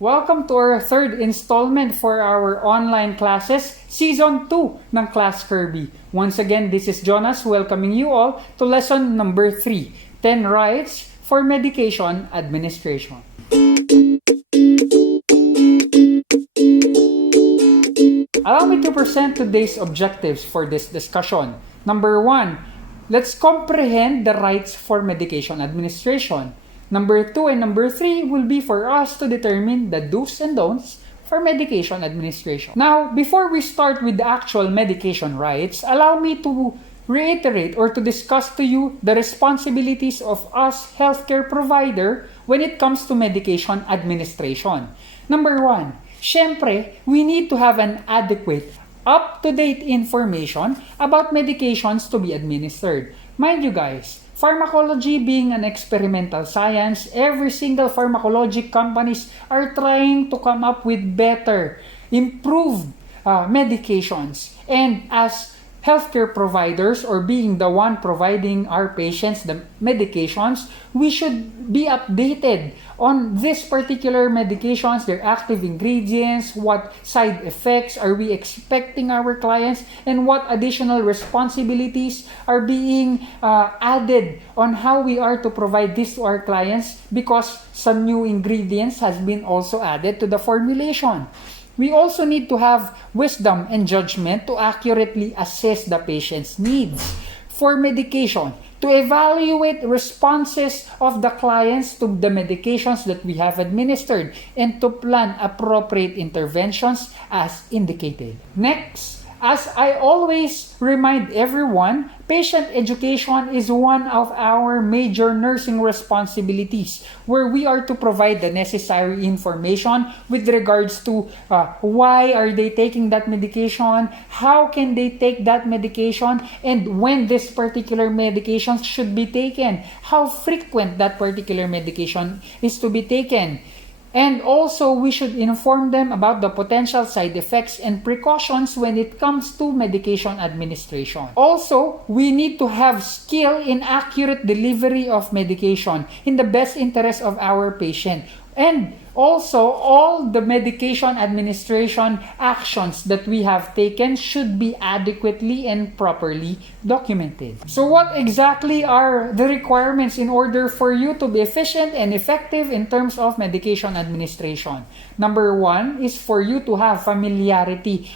Welcome to our third installment for our online classes, Season 2 ng Class Kirby. Once again, this is Jonas welcoming you all to lesson number 3, 10 Rights for Medication Administration. Allow me to present today's objectives for this discussion. Number 1, let's comprehend the rights for medication administration. Number 2 and number 3 will be for us to determine the do's and don'ts for medication administration. Now, before we start with the actual medication rights, allow me to reiterate or to discuss to you the responsibilities of us healthcare provider when it comes to medication administration. Number 1, syempre, we need to have an adequate, up-to-date information about medications to be administered. Mind you guys, pharmacology being an experimental science, every single pharmacologic companies are trying to come up with better, improved medications. And as healthcare providers or being the one providing our patients the medications, we should be updated on this particular medications, their active ingredients, what side effects are we expecting our clients, and what additional responsibilities are being added on how we are to provide this to our clients because some new ingredients has been also added to the formulation. We also need to have wisdom and judgment to accurately assess the patient's needs for medication, to evaluate responses of the clients to the medications that we have administered, and to plan appropriate interventions as indicated. Next, as I always remind everyone, patient education is one of our major nursing responsibilities where we are to provide the necessary information with regards to why are they taking that medication, how can they take that medication, and when this particular medication should be taken, how frequent that particular medication is to be taken. And also, we should inform them about the potential side effects and precautions when it comes to medication administration. Also, we need to have skill in accurate delivery of medication in the best interest of our patient. And also, all the medication administration actions that we have taken should be adequately and properly documented. So what exactly are the requirements in order for you to be efficient and effective in terms of medication administration? Number 1 is for you to have familiarity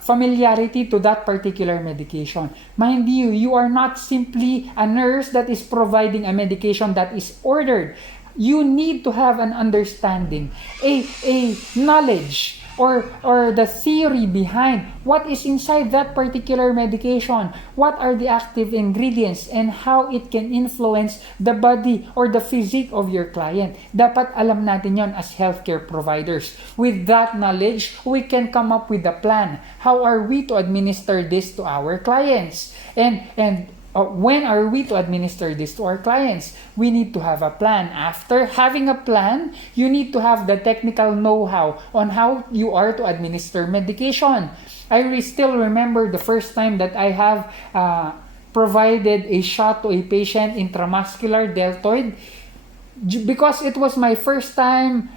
familiarity to that particular medication. Mind you, you are not simply a nurse that is providing a medication that is ordered. You need to have an understanding, a knowledge or the theory behind what is inside that particular medication, what are the active ingredients, and how it can influence the body or the physique of your client. Dapat alam natin yon as healthcare providers. With that knowledge, we can come up with a plan. How are we to administer this to our clients? And when are we to administer this to our clients? We need to have a plan. After having a plan, you need to have the technical know-how on how you are to administer medication. I still remember the first time that I have provided a shot to a patient intramuscular deltoid. Because it was my first time,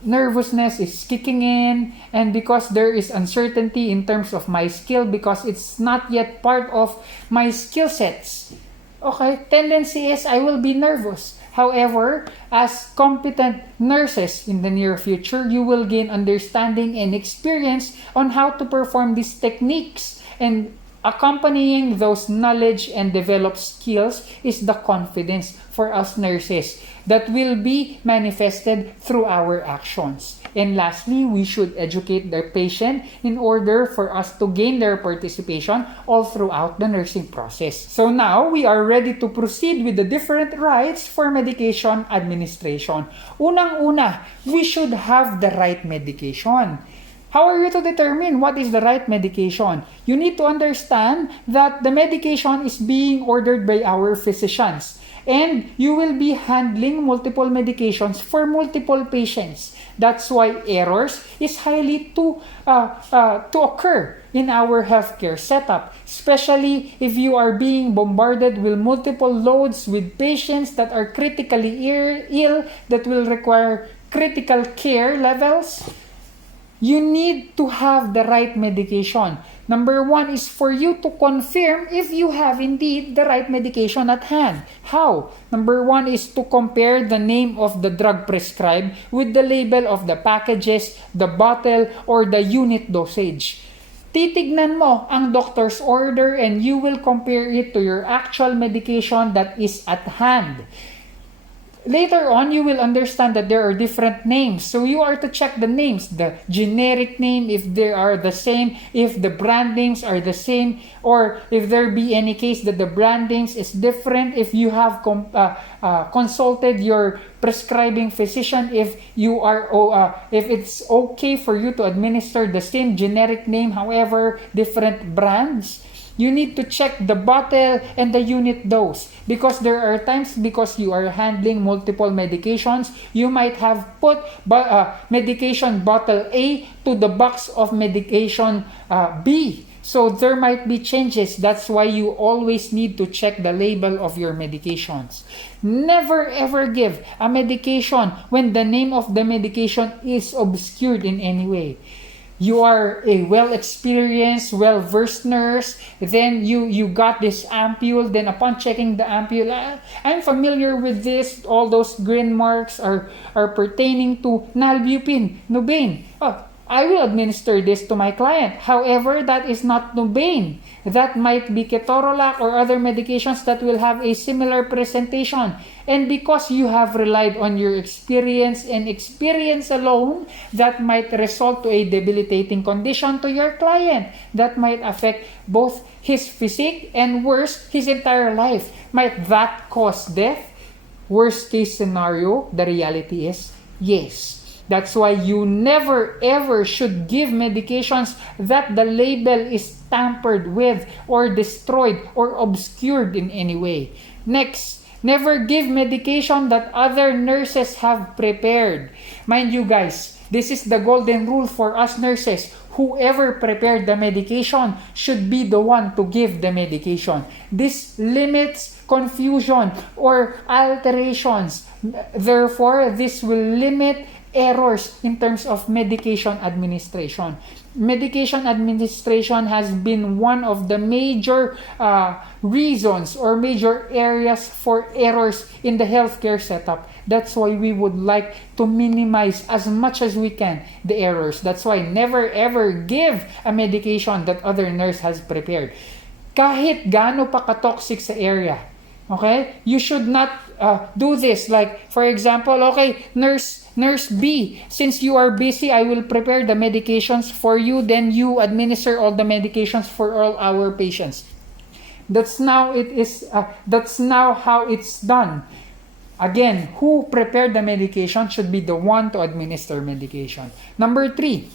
nervousness is kicking in, and because there is uncertainty in terms of my skill because it's not yet part of my skill sets. Okay, tendency is I will be nervous. However, as competent nurses in the near future, you will gain understanding and experience on how to perform these techniques, and accompanying those knowledge and developed skills is the confidence for us nurses that will be manifested through our actions. And lastly, we should educate the patient in order for us to gain their participation all throughout the nursing process. So now, we are ready to proceed with the different rights for medication administration. Unang-una, we should have the right medication. How are you to determine what is the right medication? You need to understand that the medication is being ordered by our physicians. And you will be handling multiple medications for multiple patients. That's why errors is highly to occur in our healthcare setup, especially if you are being bombarded with multiple loads with patients that are critically ill that will require critical care levels, you need to have the right medication. Number one is for you to confirm if you have indeed the right medication at hand. How? Number one is to compare the name of the drug prescribed with the label of the packages, the bottle, or the unit dosage. Titignan mo ang doctor's order and you will compare it to your actual medication that is at hand. Later on, you will understand that there are different names. So you are to check the names, the generic name, if they are the same, if the brand names are the same, or if there be any case that the brand names is different, if you have consulted your prescribing physician, if it's okay for you to administer the same generic name, however, different brands. You need to check the bottle and the unit dose because there are times because you are handling multiple medications, you might have put medication bottle A to the box of medication B. So there might be changes. That's why you always need to check the label of your medications. Never ever give a medication when the name of the medication is obscured in any way. You are a well-experienced, well-versed nurse, then you got this ampule, then upon checking the ampule, I'm familiar with this, all those green marks are pertaining to nalbuphine, Nubain. I will administer this to my client. However, that is not Nubain. That might be ketorolac or other medications that will have a similar presentation. And because you have relied on your experience and experience alone, that might result to a debilitating condition to your client. That might affect both his physique and worse, his entire life. Might that cause death? Worst case scenario, the reality is yes. That's why you never ever should give medications that the label is tampered with or destroyed or obscured in any way. Next, never give medication that other nurses have prepared. Mind you guys, this is the golden rule for us nurses. Whoever prepared the medication should be the one to give the medication. This limits confusion or alterations. Therefore, this will limit errors in terms of medication administration. Medication administration has been one of the major reasons or major areas for errors in the healthcare setup. That's why we would like to minimize as much as we can the errors. That's why never ever give a medication that other nurse has prepared. Kahit gaano pa ka-toxic sa area. Okay? You should not do this. Like, for example, okay, Nurse B, since you are busy, I will prepare the medications for you. Then you administer all the medications for all our patients. That's now how it's done. Again, who prepared the medication should be the one to administer medication. Number 3,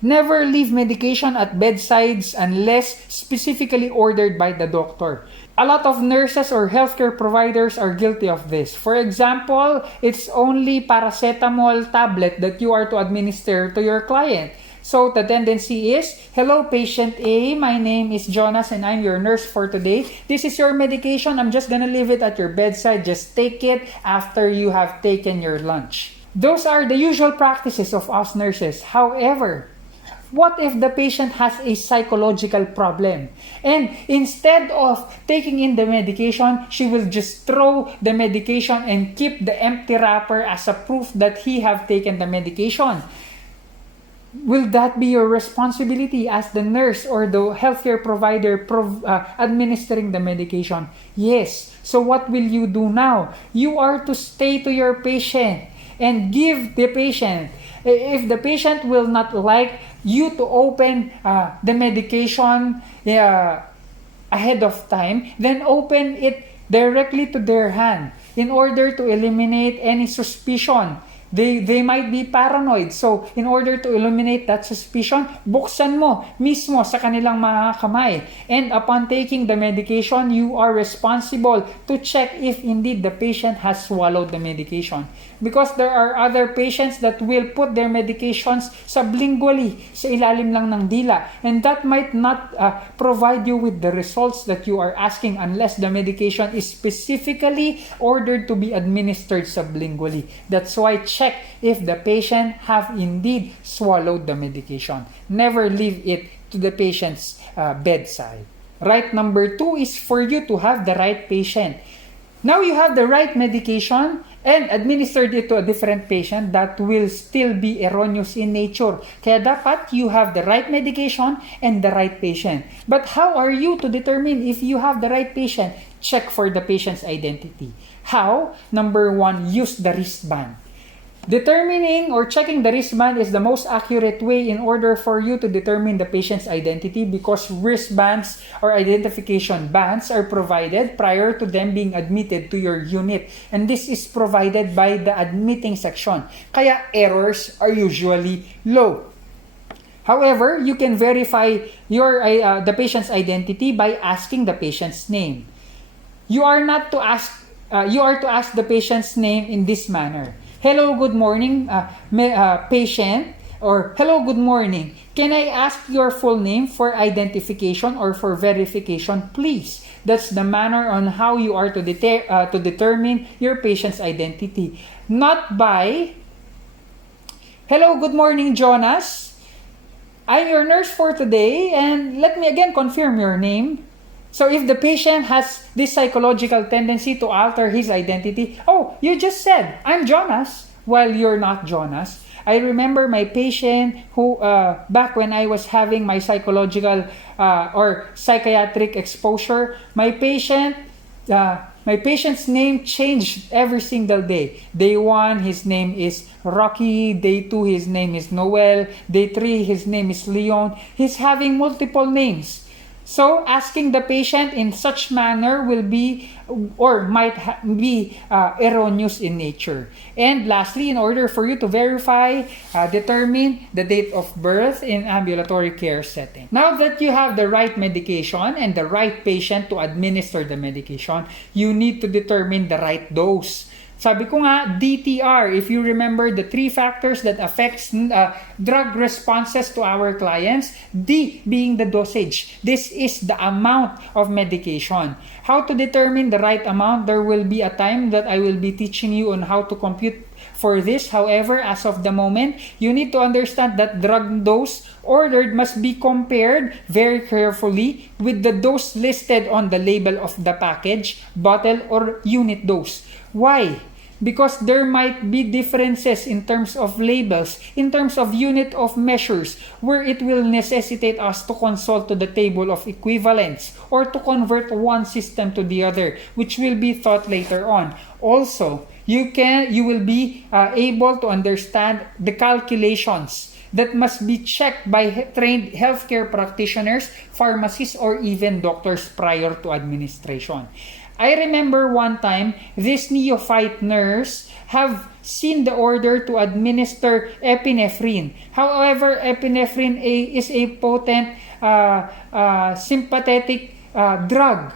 never leave medication at bedsides unless specifically ordered by the doctor. A lot of nurses or healthcare providers are guilty of this. For example, it's only paracetamol tablet that you are to administer to your client. So the tendency is, hello patient A, my name is Jonas and I'm your nurse for today. This is your medication. I'm just gonna leave it at your bedside. Just take it after you have taken your lunch. Those are the usual practices of us nurses. However, what if the patient has a psychological problem? And instead of taking in the medication, she will just throw the medication and keep the empty wrapper as a proof that he have taken the medication. Will that be your responsibility as the nurse or the healthcare provider administering the medication? Yes. So what will you do now? You are to stay to your patient and give the patient. If the patient will not like you to open the medication ahead of time, then open it directly to their hand in order to eliminate any suspicion. They might be paranoid. So, in order to eliminate that suspicion, buksan mo mismo sa kanilang mga kamay. And upon taking the medication, you are responsible to check if indeed the patient has swallowed the medication. Because there are other patients that will put their medications sublingually, sa ilalim lang ng dila. And that might not provide you with the results that you are asking unless the medication is specifically ordered to be administered sublingually. That's why check if the patient have indeed swallowed the medication. Never leave it to the patient's bedside. Right number 2 is for you to have the right patient. Now you have the right medication and administered it to a different patient, that will still be erroneous in nature. Kaya dapat you have the right medication and the right patient. But how are you to determine if you have the right patient? Check for the patient's identity. How? Number 1, use the wristband. Determining or checking the wristband is the most accurate way in order for you to determine the patient's identity, because wristbands or identification bands are provided prior to them being admitted to your unit. And this is provided by the admitting section. Kaya errors are usually low. However, you can verify the patient's identity by asking the patient's name. You are to ask the patient's name in this manner. Hello, good morning, patient, or hello, good morning. Can I ask your full name for identification or for verification, please? That's the manner on how you are to determine your patient's identity. Not by, hello, good morning, Jonas. I'm your nurse for today, and let me again confirm your name. So if the patient has this psychological tendency to alter his identity, oh, you just said, I'm Jonas, while you're not Jonas. I remember my patient who, back when I was having my psychological or psychiatric exposure, my patient's name changed every single day. Day 1, his name is Rocky. Day 2, his name is Noel. Day 3, his name is Leon. He's having multiple names. So, asking the patient in such manner will be or might be erroneous in nature. And lastly, in order for you to verify, determine the date of birth in ambulatory care setting. Now that you have the right medication and the right patient to administer the medication, you need to determine the right dose. Sabi ko nga, DTR, if you remember the 3 factors that affects drug responses to our clients, D being the dosage. This is the amount of medication. How to determine the right amount? There will be a time that I will be teaching you on how to compute for this. However, as of the moment, you need to understand that drug dose ordered must be compared very carefully with the dose listed on the label of the package, bottle, or unit dose. Why? Because there might be differences in terms of labels, in terms of unit of measures, where it will necessitate us to consult to the table of equivalence or to convert one system to the other, which will be taught later on. Also, you will be able to understand the calculations that must be checked by trained healthcare practitioners, pharmacists, or even doctors prior to administration. I remember one time, this neophyte nurse have seen the order to administer epinephrine. However, epinephrine is a potent sympathetic drug.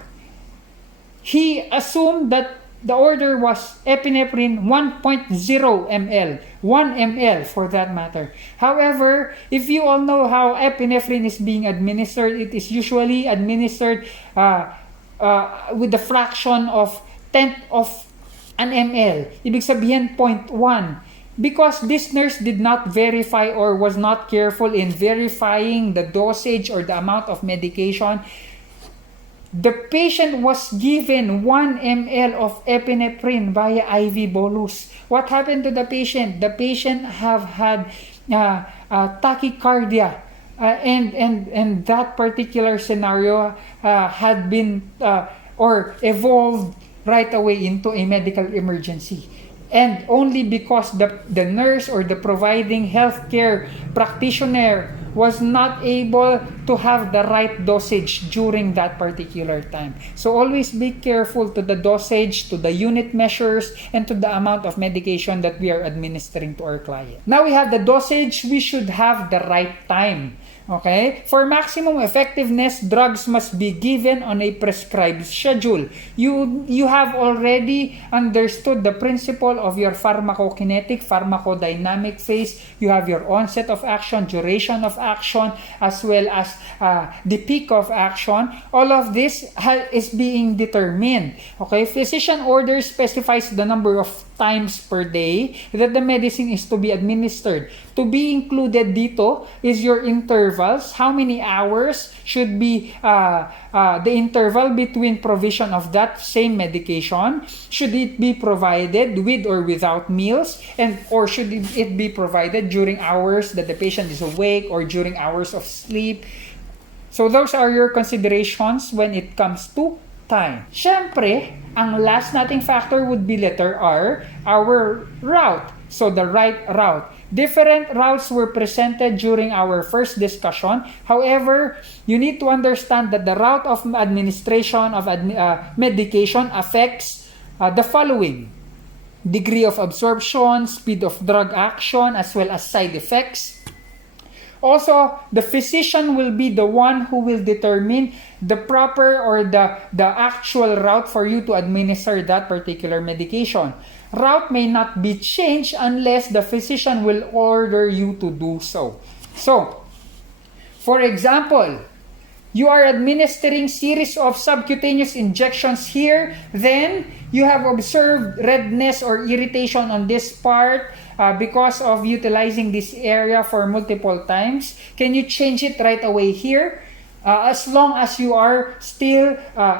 He assumed that the order was epinephrine 1.0 ml, 1 ml for that matter. However, if you all know how epinephrine is being administered, it is usually administered with the fraction of tenth of an ml. Ibig sabihin 0.1. Because this nurse did not verify or was not careful in verifying the dosage or the amount of medication, the patient was given 1 ml of epinephrine via IV bolus. What happened to the patient? The patient have had tachycardia. And that particular scenario had been or evolved right away into a medical emergency. And only because the nurse or the providing healthcare practitioner was not able to have the right dosage during that particular time. So always be careful to the dosage, to the unit measures, and to the amount of medication that we are administering to our client. Now we have the dosage, we should have the right time. Okay? For maximum effectiveness, drugs must be given on a prescribed schedule. You have already understood the principle of your pharmacokinetic, pharmacodynamic phase. You have your onset of action, duration of action, as well as the peak of action. All of this is being determined. Okay? Physician order specifies the number of times per day that the medicine is to be administered. To be included dito is your intervals. How many hours should be the interval between provision of that same medication? Should it be provided with or without meals? Or should it be provided during hours that the patient is awake or during hours of sleep? So those are your considerations when it comes to time. Siyempre, ang last nating factor would be letter R, our route. So the right route. Different routes were presented during our first discussion. However, you need to understand that the route of administration of medication affects the following: degree of absorption, speed of drug action, as well as side effects. Also, the physician will be the one who will determine the proper or the actual route for you to administer that particular medication. Route may not be changed unless the physician will order you to do so. So, for example, you are administering series of subcutaneous injections here, then you have observed redness or irritation on this part because of utilizing this area for multiple times. Can you change it right away here? As long as you are still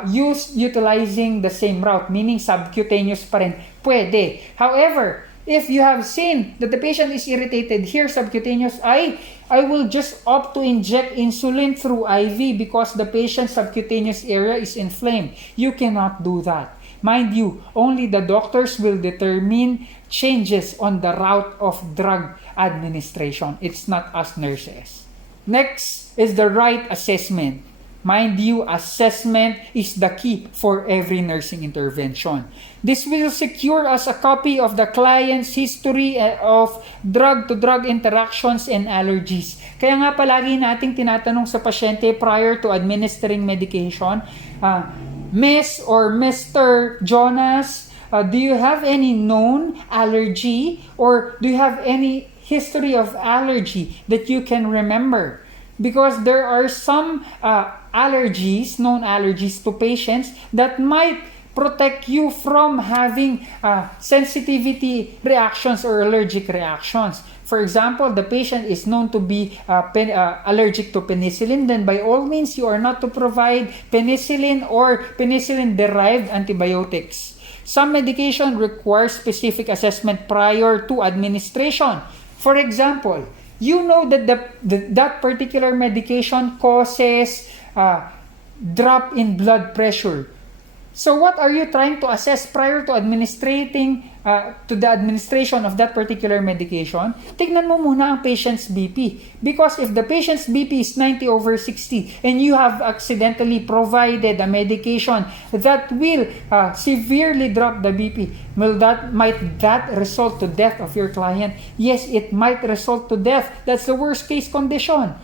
utilizing the same route, meaning subcutaneous pa rin, pwede. However, if you have seen that the patient is irritated here, subcutaneous, I will just opt to inject insulin through IV because the patient's subcutaneous area is inflamed. You cannot do that. Mind you, only the doctors will determine changes on the route of drug administration. It's not us nurses. Next is the right assessment. Mind you, assessment is the key for every nursing intervention. This will secure us a copy of the client's history of drug-to-drug interactions and allergies. Kaya nga palagi nating tinatanong sa pasyente prior to administering medication, Miss or Mr. Jonas, do you have any known allergy or do you have any history of allergy that you can remember? Because there are some allergies, known allergies to patients that might protect you from having sensitivity reactions or allergic reactions. For example, the patient is known to be allergic to penicillin, then by all means, you are not to provide penicillin or penicillin-derived antibiotics. Some medication requires specific assessment prior to administration. For example, you know that that particular medication causes drop in blood pressure. So what are you trying to assess prior to administrating to the administration of that particular medication? Tignan mo muna ang patient's BP. Because if the patient's BP is 90/60 and you have accidentally provided a medication that will severely drop the BP, might that result to death of your client? Yes, it might result to death. That's the worst case condition.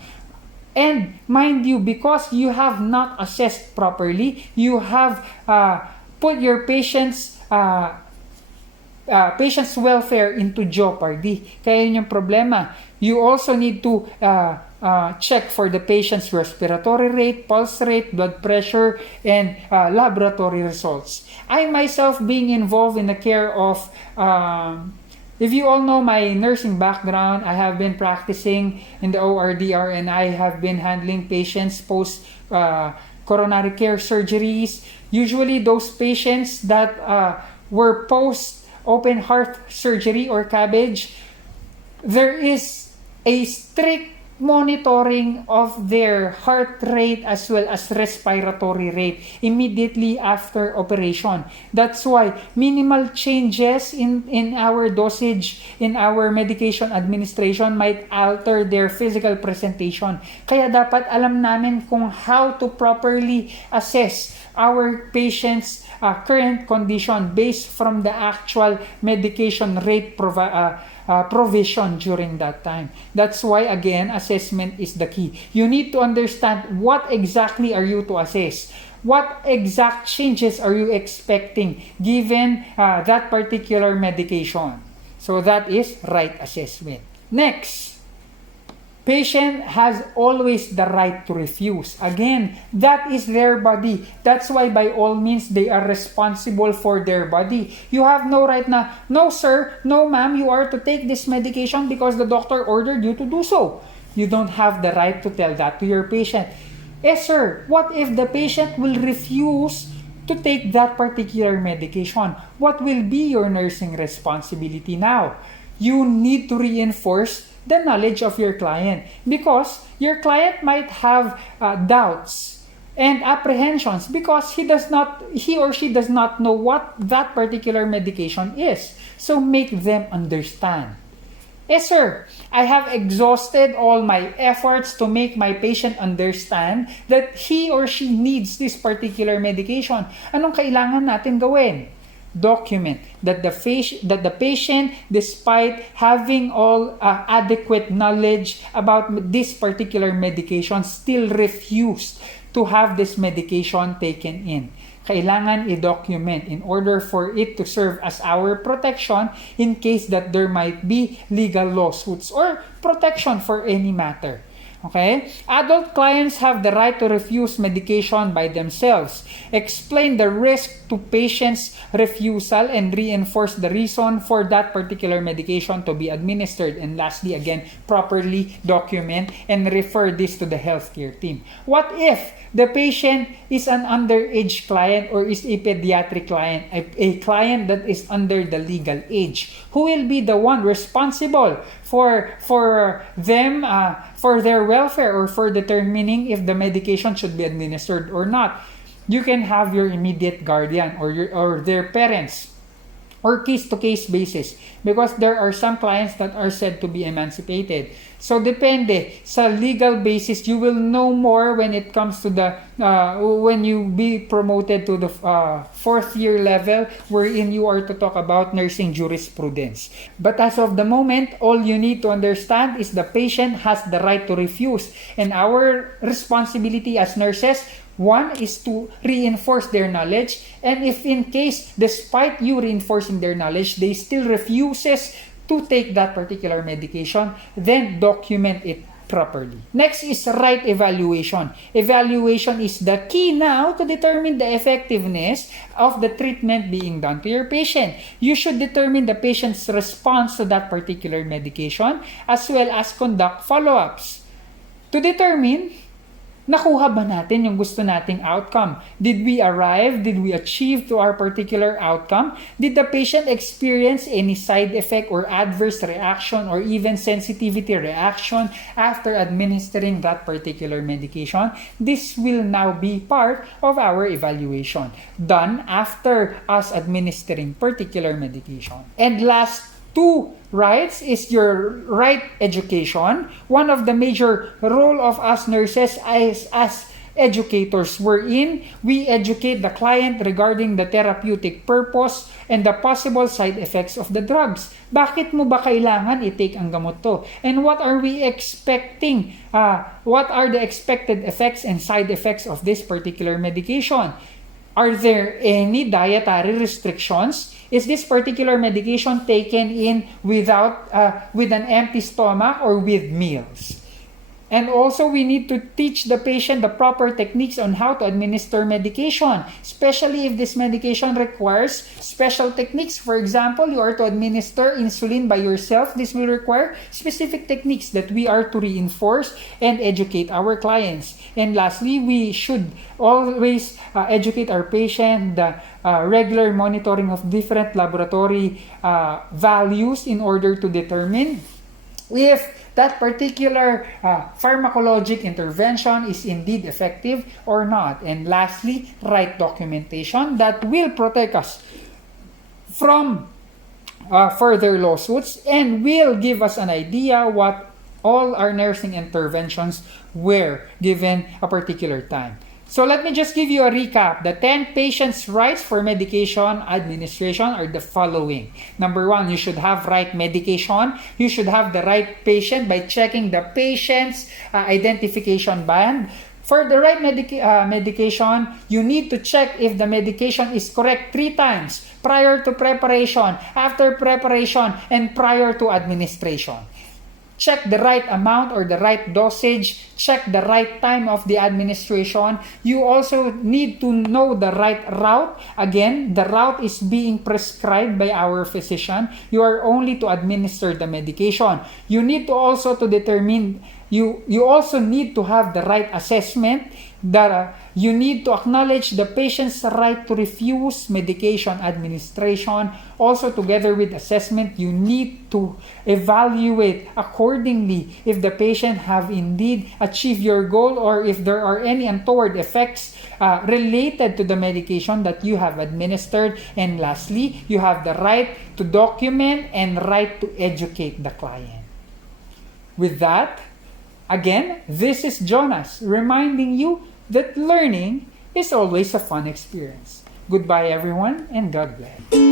And mind you, because you have not assessed properly, you have put your patient's welfare into jeopardy. Kaya yun yung problema. You also need to check for the patient's respiratory rate, pulse rate, blood pressure, and laboratory results. I myself being involved in the care of if you all know my nursing background, I have been practicing in the ORDR and I have been handling patients post coronary care surgeries. Usually those patients that were post open heart surgery or CABG, there is a strict monitoring of their heart rate as well as respiratory rate immediately after operation. That's why minimal changes in our dosage, in our medication administration might alter their physical presentation. Kaya dapat alam namin kung how to properly assess our patient's current condition based from the actual medication rate provision during that time. That's why, again, assessment is the key. You need to understand what exactly are you to assess. What exact changes are you expecting given that particular medication? So that is right assessment. Next, Patient has always the right to refuse. Again, that is their body. That's why by all means, they are responsible for their body. You have no right na, no sir, no ma'am, you are to take this medication because the doctor ordered you to do so. You don't have the right to tell that to your patient. Sir, what if the patient will refuse to take that particular medication? What will be your nursing responsibility now? You need to reinforce the knowledge of your client because your client might have doubts and apprehensions because he or she does not know what that particular medication is. So make them understand. Sir, I have exhausted all my efforts to make my patient understand that he or she needs this particular medication. Anong kailangan natin gawin? Document that the patient, despite having all adequate knowledge about this particular medication, still refused to have this medication taken in. Kailangan i-document in order for it to serve as our protection in case that there might be legal lawsuits or protection for any matter. Okay? Adult clients have the right to refuse medication by themselves. Explain the risk to patients' refusal and reinforce the reason for that particular medication to be administered. And lastly, again, properly document and refer this to the healthcare team. What if the patient is an underage client or is a pediatric client, a client that is under the legal age? Who will be the one responsible for them, for their welfare or for determining if the medication should be administered or not? You can have your immediate guardian or their parents or case-to-case basis because there are some clients that are said to be emancipated. So depende sa legal basis, you will know more when it comes to the when you be promoted to the fourth year level wherein you are to talk about nursing jurisprudence. But as of the moment, all you need to understand is the patient has the right to refuse, and our responsibility as nurses, one is to reinforce their knowledge, and if in case, despite you reinforcing their knowledge, they still refuses to take that particular medication, then document it properly. Next is right evaluation. Evaluation is the key now to determine the effectiveness of the treatment being done to your patient. You should determine the patient's response to that particular medication as well as conduct follow-ups to determine nakuha ba natin yung gusto nating outcome? Did we arrive? Did we achieve to our particular outcome? Did the patient experience any side effect or adverse reaction or even sensitivity reaction after administering that particular medication? This will now be part of our evaluation done after us administering particular medication. And last, two rights is your right education. One of the major role of us nurses is as educators wherein we educate the client regarding the therapeutic purpose and the possible side effects of the drugs. Bakit mo ba kailangan i-take ang gamot to? And what are we expecting? What are the expected effects and side effects of this particular medication? Are there any dietary restrictions? Is this particular medication taken in with an empty stomach or with meals? And also, we need to teach the patient the proper techniques on how to administer medication, especially if this medication requires special techniques. For example, you are to administer insulin by yourself. This will require specific techniques that we are to reinforce and educate our clients. And lastly, we should always educate our patient the regular monitoring of different laboratory values in order to determine if that particular pharmacologic intervention is indeed effective or not. And lastly, right documentation that will protect us from further lawsuits and will give us an idea what all our nursing interventions were given a particular time. So let me just give you a recap. The 10 patients' rights for medication administration are the following. Number 1, you should have right medication. You should have the right patient by checking the patient's identification band. For the right medication, you need to check if the medication is correct 3 times prior to preparation, after preparation, and prior to administration. check the right amount or the right dosage, check the right time of the administration. You also need to know the right route. Again, the route is being prescribed by our physician. You are only to administer the medication. You need to also to determine, you also need to have the right assessment, that you need to acknowledge the patient's right to refuse medication administration. Also, together with assessment, you need to evaluate accordingly if the patient have indeed achieved your goal or if there are any untoward effects related to the medication that you have administered. And lastly, you have the right to document and right to educate the client. With that, again, this is Jonas reminding you that learning is always a fun experience. Goodbye, everyone, and God bless.